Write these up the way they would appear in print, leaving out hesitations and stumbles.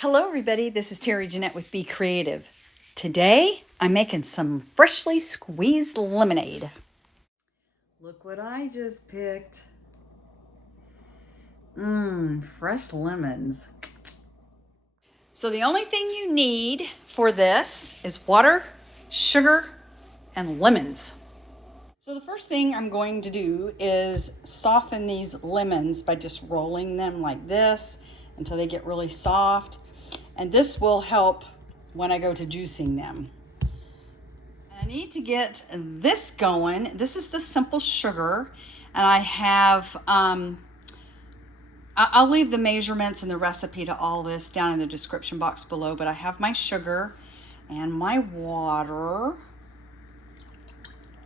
Hello everybody, this is Terry Jeanette with Be Creative. Today I'm making some freshly squeezed lemonade. Look what I just picked. Fresh lemons. So the only thing you need for this is water, sugar, and lemons. So the first thing I'm going to do is soften these lemons by just rolling them like this until they get really soft. And this will help when I go to juicing them. I need to get this going. This is the simple sugar. And I have, I'll leave the measurements and the recipe to all this down in the description box below. But I have my sugar and my water.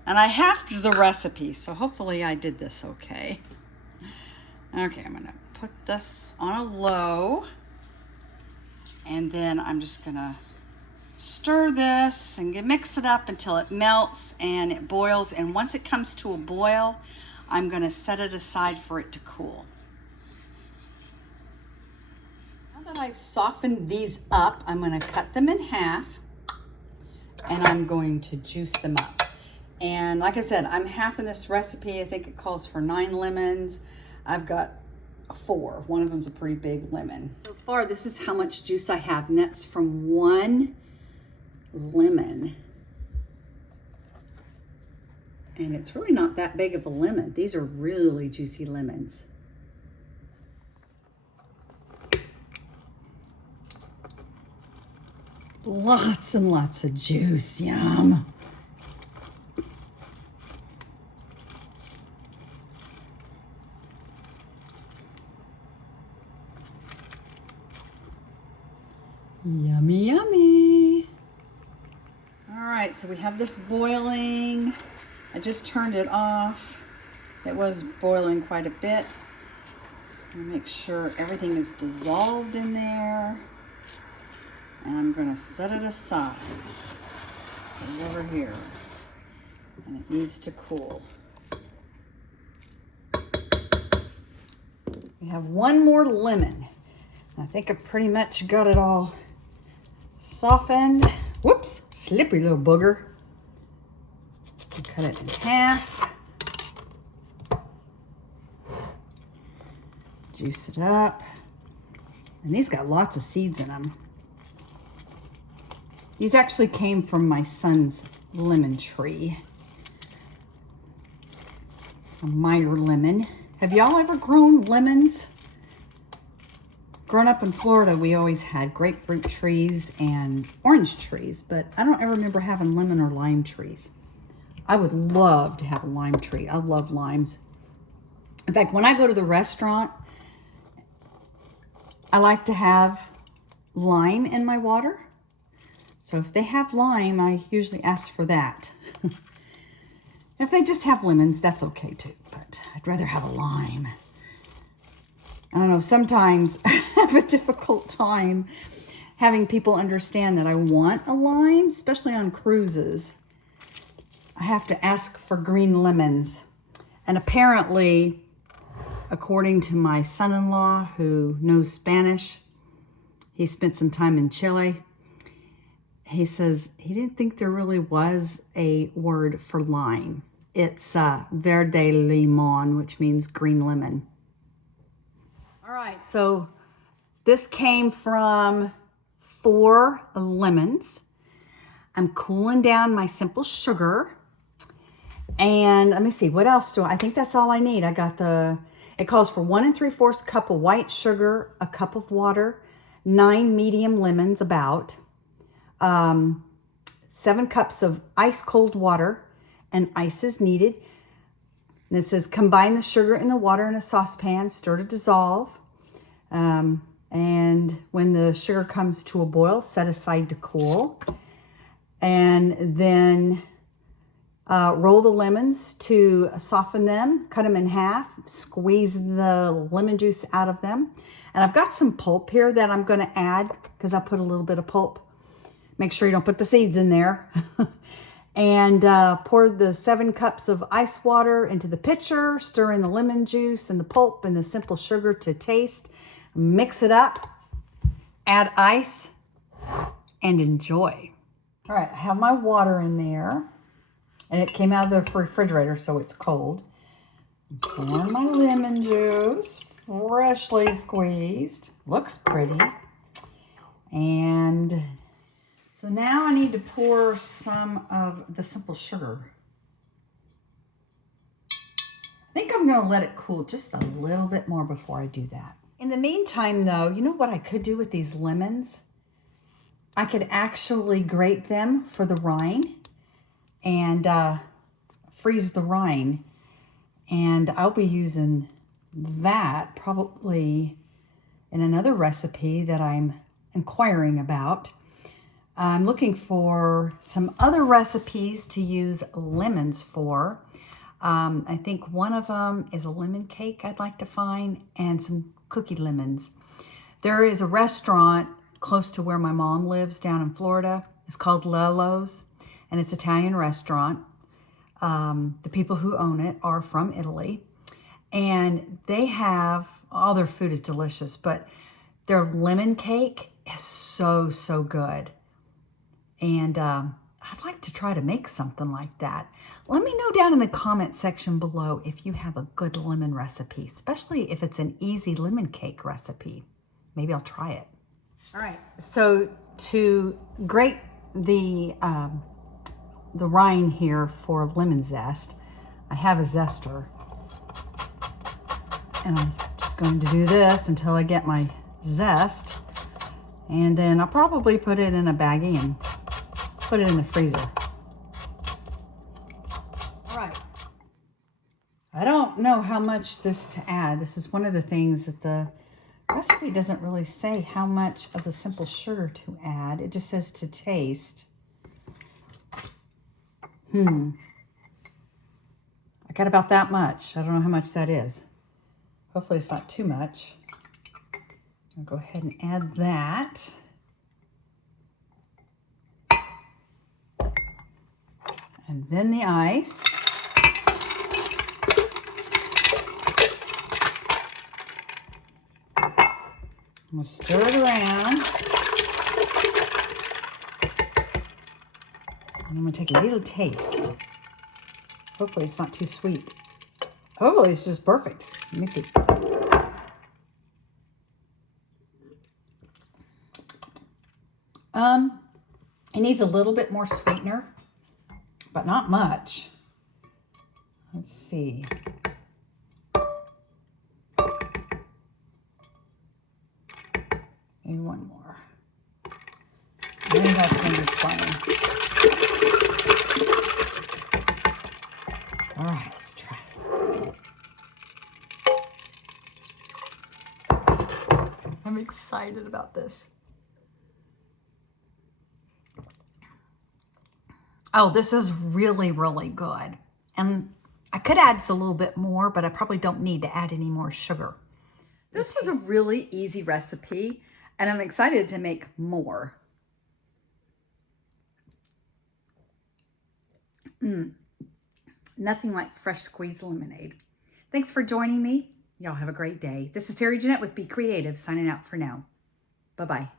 And I have the recipe, so hopefully I did this okay. Okay, I'm gonna put this on a low. And then I'm just gonna stir this and mix it up until it melts and it boils. And once it comes to a boil, I'm gonna set it aside for it to cool. Now that I've softened these up, I'm gonna cut them in half and I'm going to juice them up. And like I said, I'm halving this recipe. I think it calls for 9 lemons. I've got 4. One of them's a pretty big lemon. So far, this is how much juice I have, and that's from 1 lemon. And it's really not that big of a lemon. These are really juicy lemons. Lots and lots of juice, yum. Yummy, yummy. All right, so we have this boiling. I just turned it off. It was boiling quite a bit. Just gonna make sure everything is dissolved in there. And I'm gonna set it aside. Put it over here. And it needs to cool. We have 1 more lemon. I think I pretty much got it all softened. Whoops, slippery little booger. Cut it in half. Juice it up. And these got lots of seeds in them. These actually came from my son's lemon tree. A Meyer Lemon. Have y'all ever grown lemons? Growing up in Florida, we always had grapefruit trees and orange trees, but I don't ever remember having lemon or lime trees. I would love to have a lime tree. I love limes. In fact, when I go to the restaurant, I like to have lime in my water. So if they have lime, I usually ask for that. If they just have lemons, that's okay too, but I'd rather have a lime. I don't know, sometimes I have a difficult time having people understand that I want a lime, especially on cruises. I have to ask for green lemons. And apparently, according to my son-in-law who knows Spanish, he spent some time in Chile. He says he didn't think there really was a word for lime. It's verde limon, which means green lemon. All right, so this came from 4 lemons. I'm cooling down my simple sugar. And let me see, what else I think that's all I need. I got it calls for 1 3/4 cup of white sugar, a cup of water, 9 medium lemons about, 7 cups of ice cold water, and ice is needed. And it says combine the sugar and the water in a saucepan, stir to dissolve. And when the sugar comes to a boil, set aside to cool. And then roll the lemons to soften them, cut them in half, squeeze the lemon juice out of them. And I've got some pulp here that I'm going to add because I put a little bit of pulp. Make sure you don't put the seeds in there. And pour the 7 cups of ice water into the pitcher, stir in the lemon juice and the pulp and the simple sugar to taste. Mix it up add ice, and enjoy. All right, I have my water in there, and it came out of the refrigerator, so it's cold. Pour my lemon juice, freshly squeezed. Looks pretty. And so now I need to pour some of the simple sugar. I think I'm going to let it cool just a little bit more before I do that. In the meantime, though, you know what I could do with these lemons? I could actually grate them for the rind and freeze the rind. And I'll be using that probably in another recipe that I'm inquiring about. I'm looking for some other recipes to use lemons for. I think one of them is a lemon cake I'd like to find, and some cookie lemons. There is a restaurant close to where my mom lives down in Florida. It's called Lello's, and it's an Italian restaurant. The people who own it are from Italy, and they have, all their food is delicious, but their lemon cake is so good. And I'd like to try to make something like that. Let me know down in the comment section below if you have a good lemon recipe, especially if it's an easy lemon cake recipe. Maybe I'll try it. All right, so to grate the rind here for lemon zest, I have a zester, and I'm just going to do this until I get my zest, and then I'll probably put it in a baggie and put it in the freezer. All right, I don't know how much this to add. This is one of the things that the recipe doesn't really say how much of the simple sugar to add. It just says to taste. I got about that much. I don't know how much that is. Hopefully it's not too much. I'll go ahead and add that. And then the ice. I'm going to stir it around. And I'm going to take a little taste. Hopefully it's not too sweet. Hopefully it's just perfect. Let me see. It needs a little bit more sweetener, but not much. Let's see. Maybe one more. I think that's going to be fine. All right, let's try it. I'm excited about this. Oh, this is really good. And I could add a little bit more, but I probably don't need to add any more sugar. This was a really easy recipe, and I'm excited to make more. Nothing like fresh squeezed lemonade. Thanks for joining me. Y'all have a great day. This is Terry Jeanette with Be Creative, signing out for now. Bye-bye.